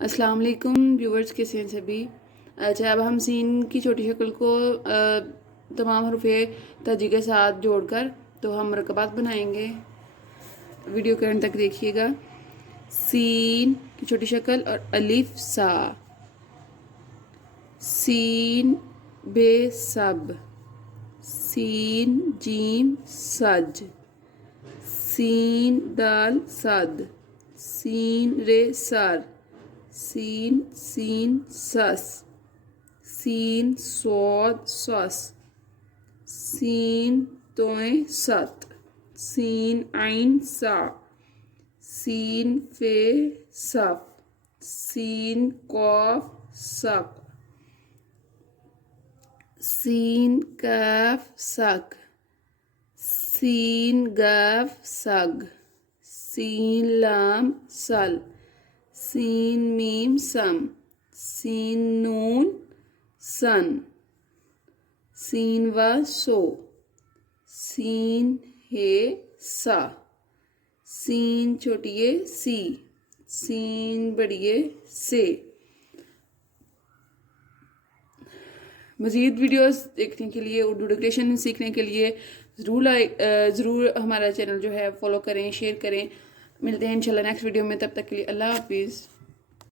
السلام علیکم ویورز، کیسے ہیں سبھی؟ اچھا، اب ہم سین کی چھوٹی شکل کو تمام حروف تہجی کے ساتھ جوڑ کر تو ہم مرکبات بنائیں گے۔ ویڈیو کے اینڈ تک دیکھیے گا۔ سین کی چھوٹی شکل اور الف سا، سین بے سب، سین جیم سج، سین دال صد، سین رے سر، سین سین سس، سین صاد سس، سین توئیں ست، سین عین سا، سین فے صف، سین قاف سق، سین کاف سک، سین گاف سگ، سین لام سل، سین میم سم، سین نون سن، سین و سو، سین ہے سا، سین چھوٹیے سی، سین بڑیے سے۔ مزید ویڈیوز دیکھنے کے لیے، اردو ڈکٹیشن سیکھنے کے لیے ضرور ہمارا چینل جو ہے فالو کریں، شیئر کریں۔ ملتے ہیں انشاءاللہ نیکسٹ ویڈیو میں، تب تک کے لیے اللہ حافظ۔